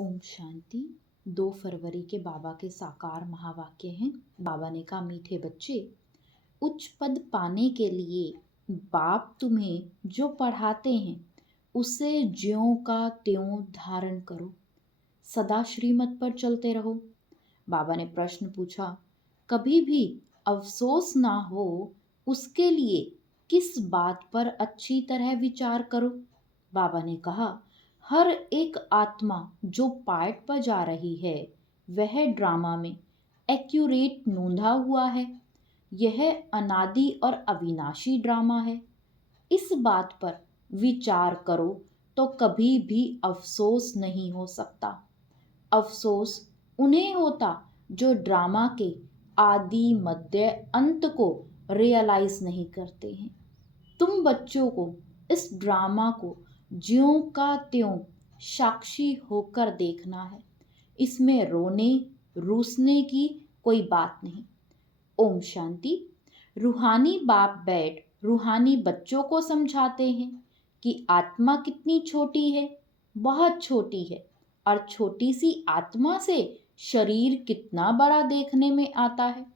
ओम शांति। 2 फरवरी के बाबा के साकार महावाक्य हैं। बाबा ने कहा, मीठे बच्चे, उच्च पद पाने के लिए बाप तुम्हें जो पढ़ाते हैं उसे ज्यों का त्यों धारण करो, सदा श्रीमत पर चलते रहो। बाबा ने प्रश्न पूछा, कभी भी अफसोस ना हो उसके लिए किस बात पर अच्छी तरह विचार करो। बाबा ने कहा, हर एक आत्मा जो पार्ट बजा रही है वह ड्रामा में एक्यूरेट नोंधा हुआ है। यह अनादि और अविनाशी ड्रामा है। इस बात पर विचार करो तो कभी भी अफसोस नहीं हो सकता। अफसोस उन्हें होता जो ड्रामा के आदि मध्य अंत को रियलाइज नहीं करते हैं। तुम बच्चों को इस ड्रामा को ज्यों का त्यों साक्षी होकर देखना है। इसमें रोने रूसने की कोई बात नहीं। ओम शांति। रूहानी बाप बैठ रूहानी बच्चों को समझाते हैं कि आत्मा कितनी छोटी है, बहुत छोटी है, और छोटी सी आत्मा से शरीर कितना बड़ा देखने में आता है।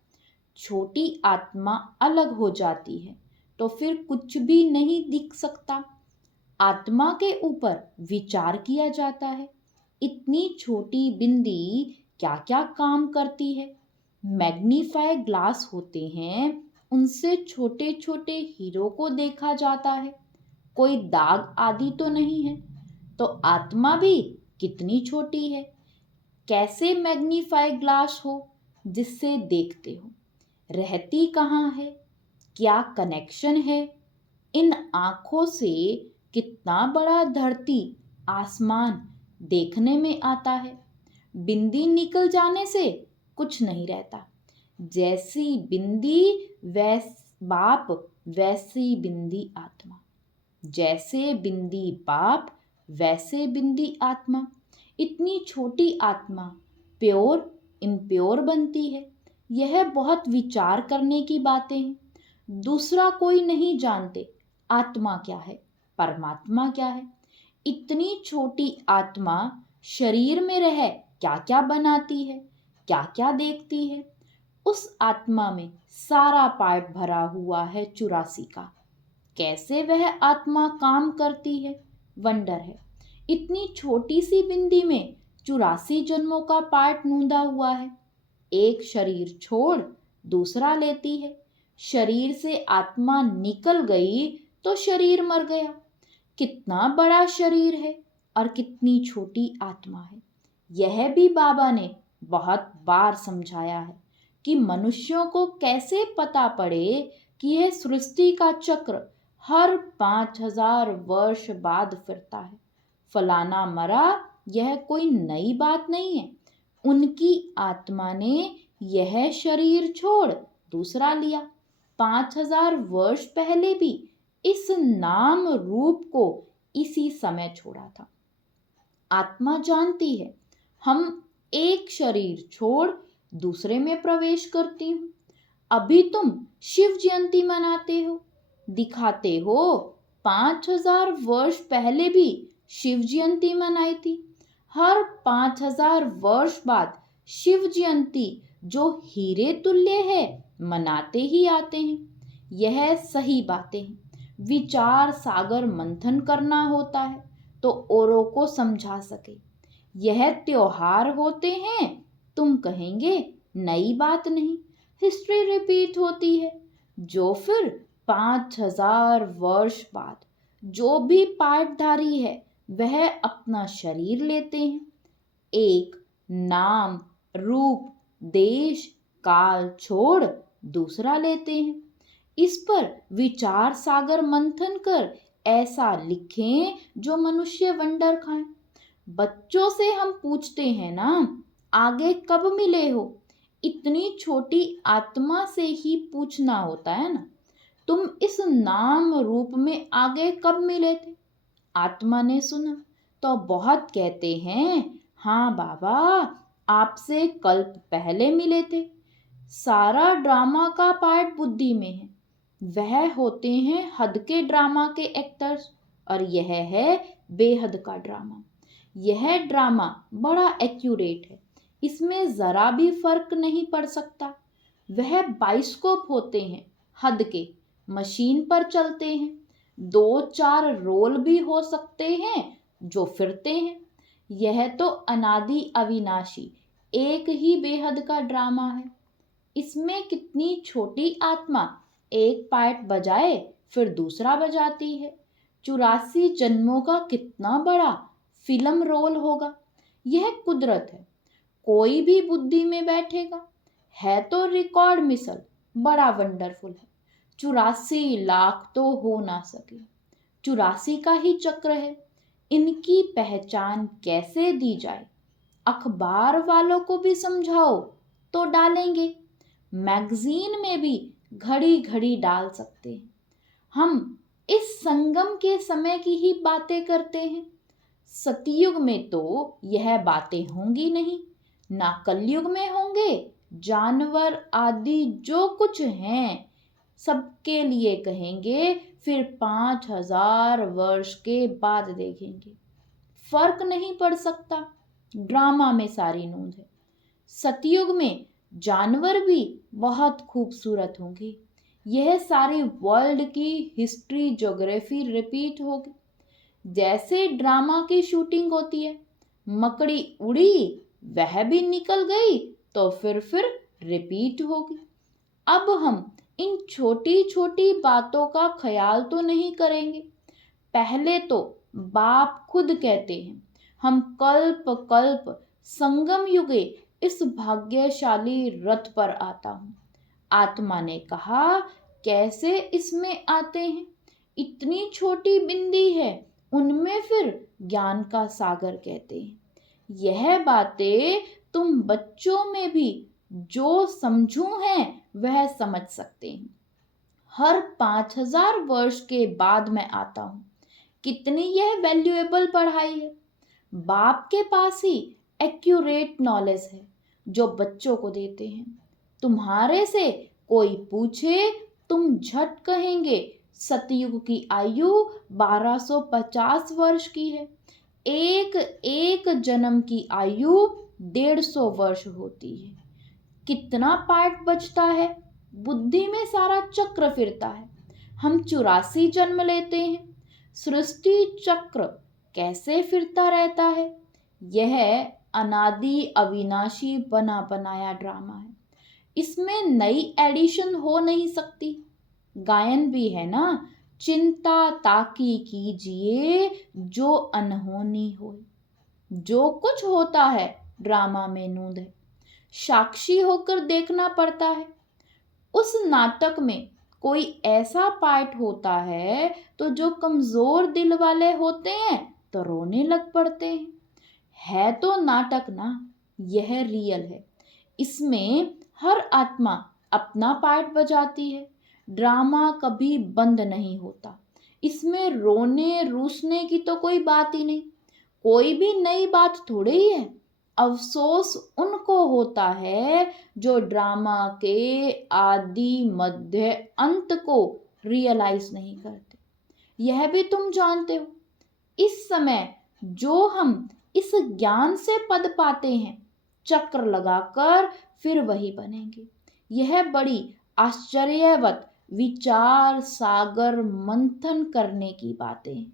छोटी आत्मा अलग हो जाती है तो फिर कुछ भी नहीं दिख सकता। आत्मा के ऊपर विचार किया जाता है। इतनी छोटी बिंदी क्या क्या काम करती है। मैग्नीफाई ग्लास होते हैं, उनसे छोटे छोटे हीरो को देखा जाता है। कोई दाग आदि तो नहीं है। तो आत्मा भी कितनी छोटी है। कैसे मैग्नीफाई ग्लास हो जिससे देखते हो। रहती कहाँ है, क्या कनेक्शन है। इन आँखों से कितना बड़ा धरती आसमान देखने में आता है। बिंदी निकल जाने से कुछ नहीं रहता। जैसी बिंदी बाप वैसी बिंदी आत्मा। जैसे बिंदी बाप वैसे बिंदी आत्मा। इतनी छोटी आत्मा प्योर इम्प्योर बनती है। यह बहुत विचार करने की बातें हैं। दूसरा कोई नहीं जानते आत्मा क्या है, परमात्मा क्या है। इतनी छोटी आत्मा शरीर में रह क्या क्या बनाती है, क्या क्या देखती है। उस आत्मा में सारा पार्ट भरा हुआ है 84 का। कैसे वह आत्मा काम करती है, वंडर है। इतनी छोटी सी बिंदी में 84 जन्मों का पार्ट नूंदा हुआ है। एक शरीर छोड़ दूसरा लेती है। शरीर से आत्मा निकल गई तो शरीर मर गया। कितना बड़ा शरीर है और कितनी छोटी आत्मा है। यह भी बाबा ने बहुत बार समझाया है कि मनुष्यों को कैसे पता पड़े कि यह सृष्टि का चक्र हर 5000 वर्ष बाद फिरता है। फलाना मरा, यह कोई नई बात नहीं है। उनकी आत्मा ने यह शरीर छोड़ दूसरा लिया। 5000 वर्ष पहले भी इस नाम रूप को इसी समय छोड़ा था। आत्मा जानती है हम एक शरीर छोड़ दूसरे में प्रवेश करती हूँ। अभी तुम शिव जयंती मनाते हो, दिखाते हो 5000 वर्ष पहले भी शिव जयंती मनाई थी। हर 5000 वर्ष बाद शिव जयंती जो हीरे तुल्य है मनाते ही आते हैं। यह सही बातें हैं। विचार सागर मंथन करना होता है तो औरों को समझा सके। यह त्योहार होते हैं, तुम कहेंगे नई बात नहीं, हिस्ट्री रिपीट होती है। जो फिर 5000 वर्ष बाद जो भी पाठधारी है वह अपना शरीर लेते हैं। एक नाम रूप देश काल छोड़ दूसरा लेते हैं। इस पर विचार सागर मंथन कर ऐसा लिखें जो मनुष्य वंडर खाएं। बच्चों से हम पूछते हैं ना, आगे कब मिले हो। इतनी छोटी आत्मा से ही पूछना होता है ना, तुम इस नाम रूप में आगे कब मिले थे। आत्मा ने सुना तो बहुत कहते हैं, हाँ बाबा, आपसे कल्प पहले मिले थे। सारा ड्रामा का पार्ट बुद्धि में है। वह होते हैं हद के ड्रामा के एक्टर्स और यह है बेहद का ड्रामा। यह ड्रामा बड़ा एक्यूरेट है, इसमें ज़रा भी फर्क नहीं पड़ सकता। वह बाइस्कोप होते हैं, हद के, मशीन पर चलते हैं, 2-4 रोल भी हो सकते हैं जो फिरते हैं। यह तो अनादि अविनाशी एक ही बेहद का ड्रामा है। इसमें कितनी छोटी आत्मा एक पार्ट बजाए फिर दूसरा बजाती है। 84 जन्मों का कितना बड़ा फिल्म रोल होगा। यह कुदरत है, कोई भी बुद्धि में बैठेगा। है तो रिकॉर्ड मिसल बड़ा वंडरफुल है। 84 लाख तो हो ना सके, 84 का ही चक्र है। इनकी पहचान कैसे दी जाए? अखबार वालों को भी समझाओ तो डालेंगे, मैगजीन में भी घड़ी घड़ी डाल सकते हैं। हम इस संगम के समय की ही बातें करते हैं। सतयुग में तो यह बातें होंगी नहीं, ना कलयुग में होंगे। जानवर आदि जो कुछ हैं सबके लिए कहेंगे, फिर 5000 वर्ष के बाद देखेंगे। फर्क नहीं पड़ सकता, ड्रामा में सारी नूंद है। सतयुग में जानवर भी बहुत खूबसूरत होंगे। यह सारी वर्ल्ड की हिस्ट्री ज्योग्राफी रिपीट होगी। जैसे ड्रामा की शूटिंग होती है, मकड़ी उड़ी वह भी निकल गई तो फिर रिपीट होगी। अब हम इन छोटी छोटी बातों का ख्याल तो नहीं करेंगे। पहले तो बाप खुद कहते हैं, हम कल्प कल्प संगम युगे इस भाग्यशाली रथ पर आता हूँ। आत्मा ने कहा, कैसे इसमें आते हैं? इतनी छोटी बिंदी है, उनमें फिर ज्ञान का सागर कहते हैं। यह बातें तुम बच्चों में भी जो समझू हैं वह समझ सकते हैं। हर 5000 वर्ष के बाद मैं आता हूँ। कितनी यह वैल्यूएबल पढ़ाई है। बाप के पास ही एक्यूरेट नॉलेज है जो बच्चों को देते हैं। तुम्हारे से कोई पूछे, तुम झट कहेंगे सतयुग की आयु 1250 वर्ष की है। एक एक जन्म की आयु 150 वर्ष होती है। कितना पार्ट बचता है, बुद्धि में सारा चक्र फिरता है। हम 84 जन्म लेते हैं। सृष्टि चक्र कैसे फिरता रहता है? यह अनादि अविनाशी बना बनाया ड्रामा है। इसमें नई एडिशन हो नहीं सकती। गायन भी है ना, चिंता ताकी कीजिए जो अनहोनी हो। जो कुछ होता है ड्रामा में नूंद है, साक्षी होकर देखना पड़ता है। उस नाटक में कोई ऐसा पार्ट होता है तो जो कमजोर दिल वाले होते हैं तो रोने लग पड़ते हैं। है तो नाटक ना, यह रियल है। इसमें हर आत्मा अपना पार्ट बजाती है। ड्रामा कभी बंद नहीं होता। इसमें रोने रूसने की तो कोई बात ही नहीं। कोई भी नई बात थोड़े ही है। अफसोस उनको होता है जो ड्रामा के आदि मध्य अंत को रियलाइज नहीं करते। यह भी तुम जानते हो, इस समय जो हम इस ज्ञान से पद पाते हैं, चक्र लगाकर फिर वही बनेंगे। यह बड़ी आश्चर्यवत विचार सागर मंथन करने की बातें हैं।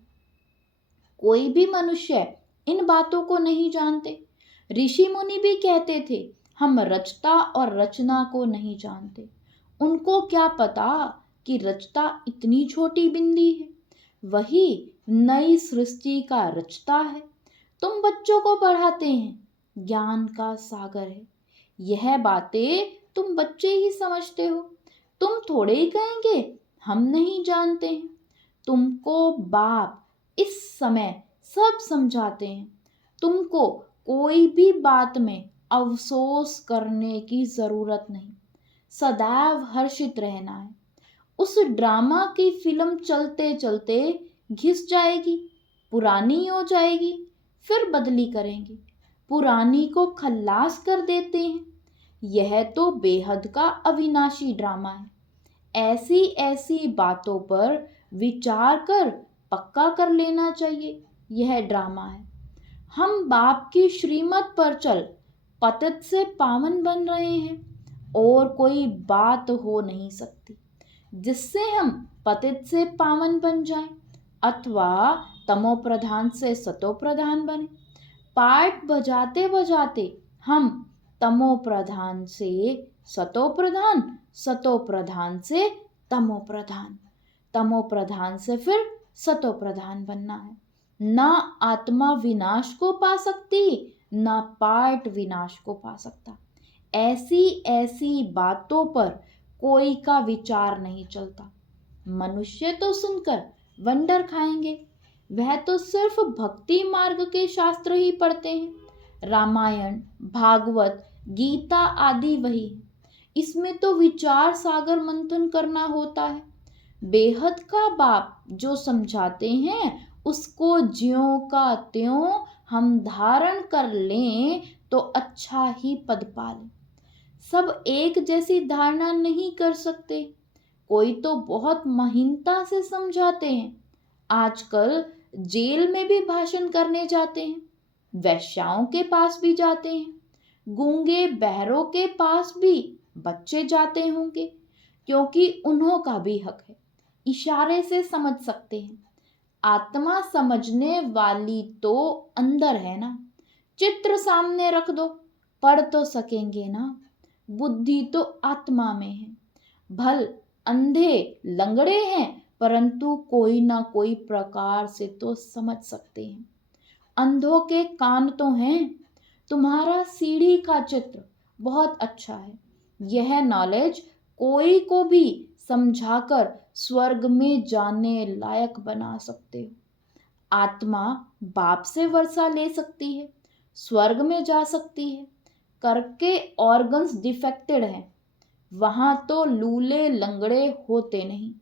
कोई भी मनुष्य इन बातों को नहीं जानते। ऋषि मुनि भी कहते थे, हम रचता और रचना को नहीं जानते। उनको क्या पता कि रचता इतनी छोटी बिंदी है, वही नई सृष्टि का रचता है। तुम बच्चों को पढ़ाते हैं, ज्ञान का सागर है। यह बातें तुम बच्चे ही समझते हो। तुम थोड़े ही कहेंगे हम नहीं जानते हैं। तुमको बाप इस समय सब समझाते हैं। तुमको कोई भी बात में अफसोस करने की जरूरत नहीं। सदैव हर्षित रहना है। उस ड्रामा की फिल्म चलते चलते घिस जाएगी, पुरानी हो जाएगी, फिर बदली करेंगे, पुरानी को खल्लास कर देते हैं। यह तो बेहद का अविनाशी ड्रामा है। ऐसी ऐसी बातों पर विचार कर पक्का कर लेना चाहिए, यह ड्रामा है। हम बाप की श्रीमत पर चल पतित से पावन बन रहे हैं, और कोई बात हो नहीं सकती जिससे हम पतित से पावन बन जाएं अथवा तमो प्रधान से सतो प्रधान बने। पाठ बजाते बजाते हम तमो प्रधान से सतो प्रधान, सतो प्रधान से तमो प्रधान, तमो प्रधान से फिर सतो प्रधान बनना है। ना आत्मा विनाश को पा सकती, ना पाठ विनाश को पा सकता। ऐसी ऐसी बातों पर कोई का विचार नहीं चलता। मनुष्य तो सुनकर वंडर खाएंगे, वह तो सिर्फ भक्ति मार्ग के शास्त्र ही पढ़ते हैं। रामायण, भागवत, गीता आदि वही है। इसमें तो विचार सागर मंथन करना होता है। बेहद का बाप जो समझाते हैं उसको ज्यों का त्यों हम धारण कर लें तो अच्छा ही पद पालें। सब एक जैसी धारणा नहीं कर सकते। कोई तो बहुत महीनता से समझाते हैं। आजकल जेल में भी भाषण करने जाते हैं, वैश्याओं के पास भी जाते हैं, गूंगे बहरों के पास भी बच्चे जाते होंगे, क्योंकि उन्हों का भी हक है, इशारे से समझ सकते हैं। आत्मा समझने वाली तो अंदर है ना। चित्र सामने रख दो, पढ़ तो सकेंगे ना। बुद्धि तो आत्मा में है। भल अंधे लंगड़े हैं, परंतु कोई ना कोई प्रकार से तो समझ सकते हैं। अंधों के कान तो हैं। तुम्हारा सीढ़ी का चित्र बहुत अच्छा है। यह नॉलेज कोई को भी समझाकर स्वर्ग में जाने लायक बना सकते हो। आत्मा बाप से वर्षा ले सकती है, स्वर्ग में जा सकती है। करके ऑर्गन्स डिफेक्टेड हैं, वहां तो लूले लंगड़े होते नहीं।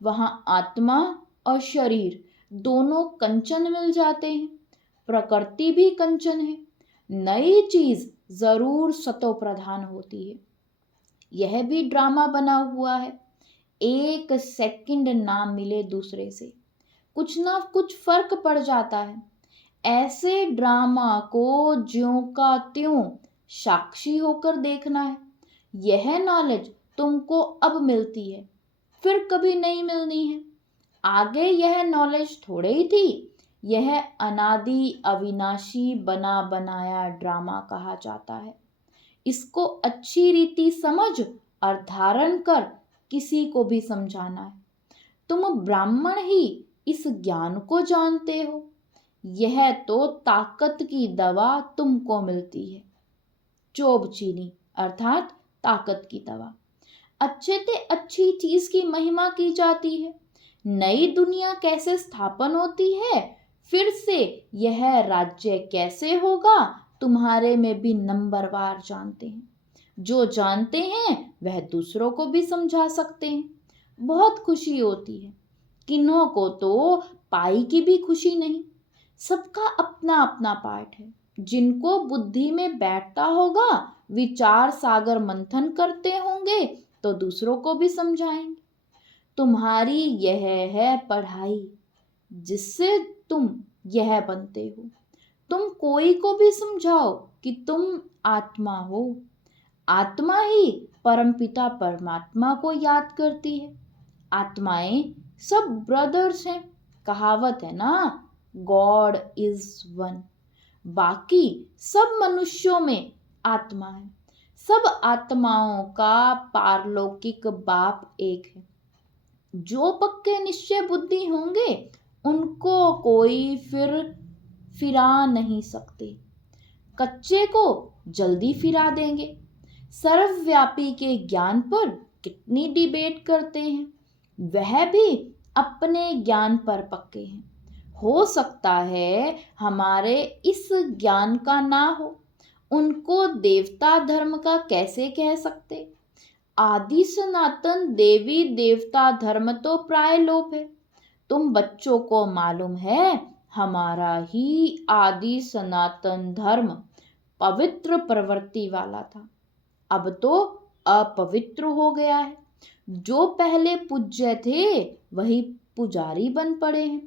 वहां आत्मा और शरीर दोनों कंचन मिल जाते हैं। प्रकृति भी कंचन है। नई चीज जरूर सतो प्रधान होती है। यह भी ड्रामा बना हुआ है। एक सेकंड ना मिले दूसरे से, कुछ ना कुछ फर्क पड़ जाता है। ऐसे ड्रामा को ज्यों का त्यों साक्षी होकर देखना है। यह नॉलेज तुमको अब मिलती है, फिर कभी नहीं मिलनी है। आगे यह नॉलेज थोड़े ही थी। यह अनादि अविनाशी बना बनाया ड्रामा कहा जाता है। इसको अच्छी रीति समझ और धारण कर किसी को भी समझाना है। तुम ब्राह्मण ही इस ज्ञान को जानते हो। यह तो ताकत की दवा तुमको मिलती है। चोब चीनी अर्थात ताकत की दवा। अच्छे से अच्छी चीज की महिमा की जाती है। नई दुनिया कैसे स्थापन होती है, फिर से यह राज्य कैसे होगा, तुम्हारे में भी नंबरवार जानते हैं। जो जानते हैं वह दूसरों को भी समझा सकते हैं। बहुत खुशी होती है। किन्हों को तो पाई की भी खुशी नहीं। सबका अपना अपना पाठ है। जिनको बुद्धि में बैठता होगा, विचार सागर मंथन करते होंगे तो दूसरों को भी समझाएंगे। तुम्हारी यह है पढ़ाई जिससे तुम यह बनते हो। तुम कोई को भी समझाओ कि तुम आत्मा हो। आत्मा ही परमपिता परमात्मा को याद करती है। आत्माएं सब ब्रदर्स हैं। कहावत है ना, गॉड इज वन। बाकी सब मनुष्यों में आत्मा है। सब आत्माओं का पारलौकिक बाप एक है। जो पक्के निश्चय बुद्धि होंगे उनको कोई फिर फिरा नहीं सकते। कच्चे को जल्दी फिरा देंगे। सर्वव्यापी के ज्ञान पर कितनी डिबेट करते हैं। वह भी अपने ज्ञान पर पक्के हैं। हो सकता है हमारे इस ज्ञान का ना हो। उनको देवता धर्म का कैसे कह सकते। आदि सनातन देवी देवता धर्म तो प्राय लोप है। तुम बच्चों को मालूम है हमारा ही आदि सनातन धर्म पवित्र प्रवृत्ति वाला था, अब तो अपवित्र हो गया है। जो पहले पूज्य थे वही पुजारी बन पड़े हैं।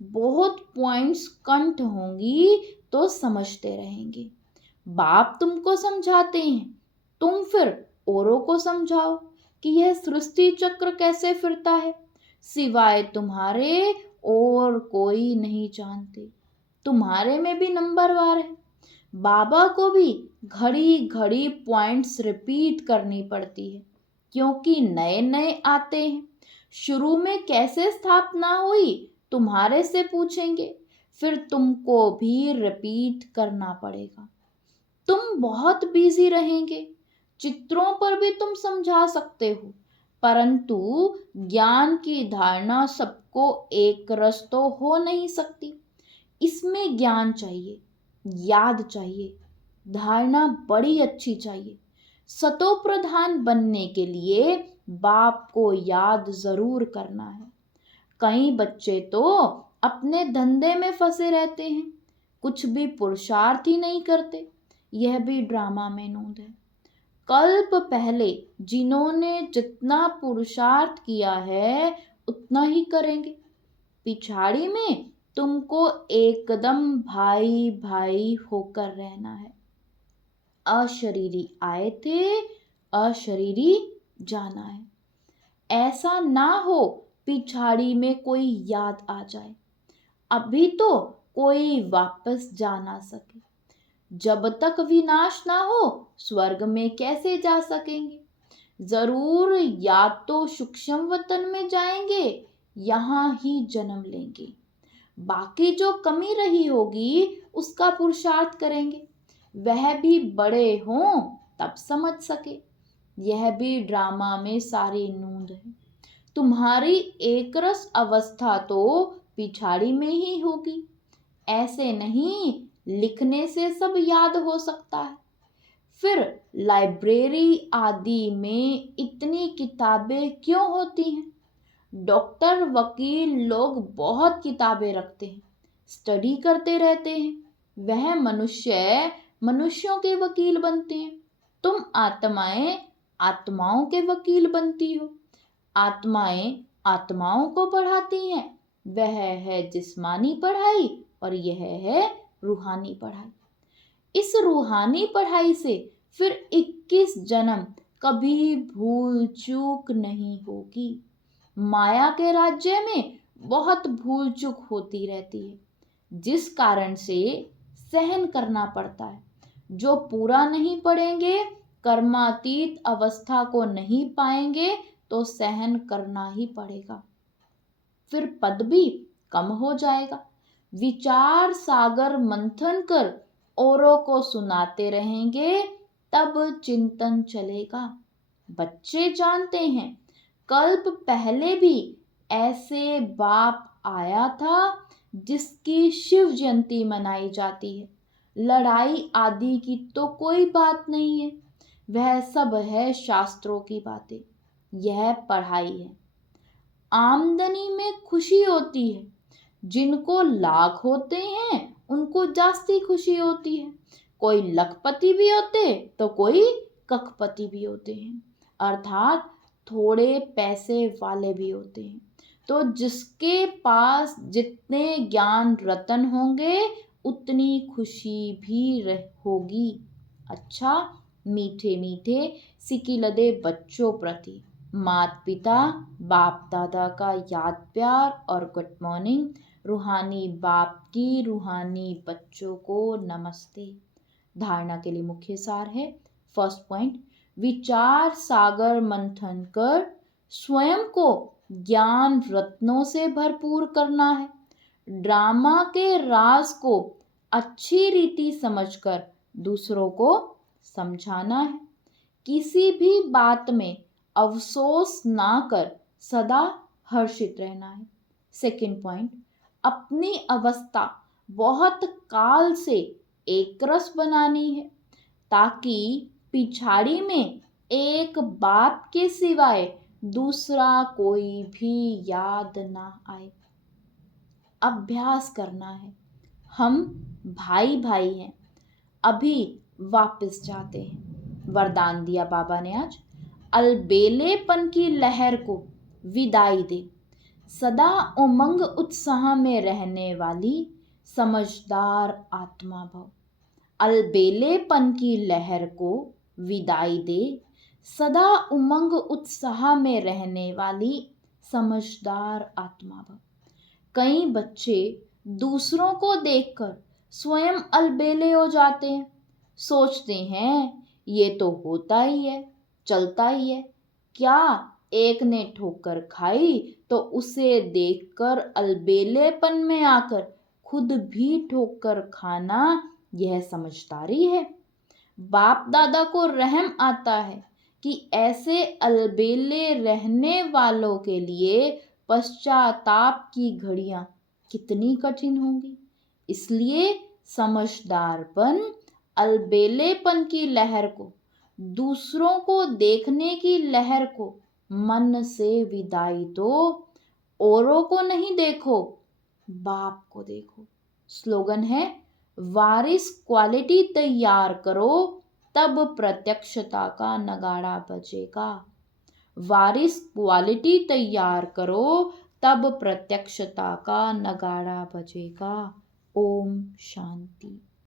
बहुत पॉइंट्स कंठ होंगी तो समझते रहेंगे। बाप तुमको समझाते हैं, तुम फिर औरों को समझाओ कि यह सृष्टि चक्र कैसे फिरता है। सिवाय तुम्हारे और कोई नहीं जानते। तुम्हारे में भी नंबरवार है। बाबा को भी घड़ी घड़ी पॉइंट्स रिपीट करनी पड़ती है, क्योंकि नए नए आते हैं। शुरू में कैसे स्थापना हुई तुम्हारे से पूछेंगे, फिर तुमको भी रिपीट करना पड़ेगा। तुम बहुत बिजी रहेंगे, चित्रों पर भी तुम समझा सकते हो, परंतु ज्ञान की धारणा सबको एक रस तो हो नहीं सकती। इसमें ज्ञान चाहिए, याद चाहिए, धारणा बड़ी अच्छी चाहिए। सतो प्रधान बनने के लिए बाप को याद जरूर करना है। कई बच्चे तो अपने धंधे में फंसे रहते हैं, कुछ भी पुरुषार्थ ही नहीं करते। यह भी ड्रामा में नोंद है। कल्प पहले जिन्होंने जितना पुरुषार्थ किया है उतना ही करेंगे। पिछाड़ी में तुमको एकदम भाई भाई होकर रहना है। अशरीरी आए थे, अशरीरी जाना है। ऐसा ना हो पिछाड़ी में कोई याद आ जाए। अभी तो कोई वापस जा ना सके। जब तक विनाश ना हो स्वर्ग में कैसे जा सकेंगे। जरूर या तो सूक्ष्म वतन में जाएंगे, यहाँ ही जन्म लेंगे। बाकी जो कमी रही होगी उसका पुरुषार्थ करेंगे। वह भी बड़े हों तब समझ सके। यह भी ड्रामा में सारी नूंद है। तुम्हारी एकरस अवस्था तो पिछाड़ी में ही होगी। ऐसे नहीं लिखने से सब याद हो सकता है। फिर लाइब्रेरी आदि में इतनी किताबें क्यों होती हैं। डॉक्टर वकील लोग बहुत किताबें रखते हैं, स्टडी करते रहते हैं। वह मनुष्य मनुष्यों के वकील बनते हैं। तुम आत्माएं आत्माओं के वकील बनती हो। आत्माएं आत्माओं को पढ़ाती हैं। वह है जिस्मानी पढ़ाई और यह है रूहानी पढ़ाई। इस रूहानी पढ़ाई से फिर 21 जन्म कभी भूल चूक नहीं होगी। माया के राज्य में बहुत भूल चूक होती रहती है, जिस कारण से सहन करना पड़ता है। जो पूरा नहीं पढ़ेंगे, कर्मातीत अवस्था को नहीं पाएंगे तो सहन करना ही पड़ेगा। फिर पद भी कम हो जाएगा। विचार सागर मंथन कर औरों को सुनाते रहेंगे तब चिंतन चलेगा। बच्चे जानते हैं कल्प पहले भी ऐसे बाप आया था जिसकी शिव जयंती मनाई जाती है। लड़ाई आदि की तो कोई बात नहीं है, वह सब है शास्त्रों की बातें। यह पढ़ाई है। आमदनी में खुशी होती है। जिनको लाख होते हैं उनको जास्ती खुशी होती है। कोई लखपति भी होते तो कोई कखपति भी होते हैं, अर्थात थोड़े पैसे वाले भी होते हैं। तो जिसके पास जितने ज्ञान रतन होंगे उतनी खुशी भी होगी। अच्छा, मीठे मीठे सिकिलदे बच्चों प्रति माता पिता बाप दादा का याद प्यार और गुड मॉर्निंग। रूहानी बाप की रूहानी बच्चों को नमस्ते। धारणा के लिए मुख्य सार है। फर्स्ट पॉइंट, विचार सागर मंथन कर स्वयं को ज्ञान रत्नों से भरपूर करना है। ड्रामा के राज को अच्छी रीति समझकर दूसरों को समझाना है। किसी भी बात में अफसोस ना कर सदा हर्षित रहना है। सेकंड पॉइंट, अपनी अवस्था बहुत काल से एकरस बनानी है ताकि पिछाड़ी में एक बाप के सिवाय दूसरा कोई भी याद ना आए। अभ्यास करना है। हम भाई भाई हैं, अभी वापस जाते हैं। वरदान दिया बाबा ने आज, अलबेलेपन की लहर को विदाई दे। सदा उमंग उत्साह में रहने वाली समझदार आत्मा भव। अलबेलेपन की लहर को विदाई दे, सदा उमंग उत्साह में रहने वाली समझदार आत्मा भव। कई बच्चे दूसरों को देखकर स्वयं अलबेले हो जाते हैं, सोचते हैं ये तो होता ही है, चलता ही है। क्या एक ने ठोकर खाई तो उसे देखकर अलबेलेपन में आकर खुद भी ठोकर खाना, यह समझदारी है। बाप दादा को रहम आता है कि ऐसे अलबेले रहने वालों के लिए पश्चाताप की घड़ियां कितनी कठिन होंगी। इसलिए समझदारपन अलबेलेपन की लहर को, दूसरों को देखने की लहर को मन से विदाई दो। औरों को नहीं देखो, बाप को देखो। स्लोगन है, वारिस क्वालिटी तैयार करो, तब प्रत्यक्षता का नगाड़ा बजेगा। वारिस क्वालिटी तैयार करो, तब प्रत्यक्षता का नगाड़ा बजेगा। ओम शांति।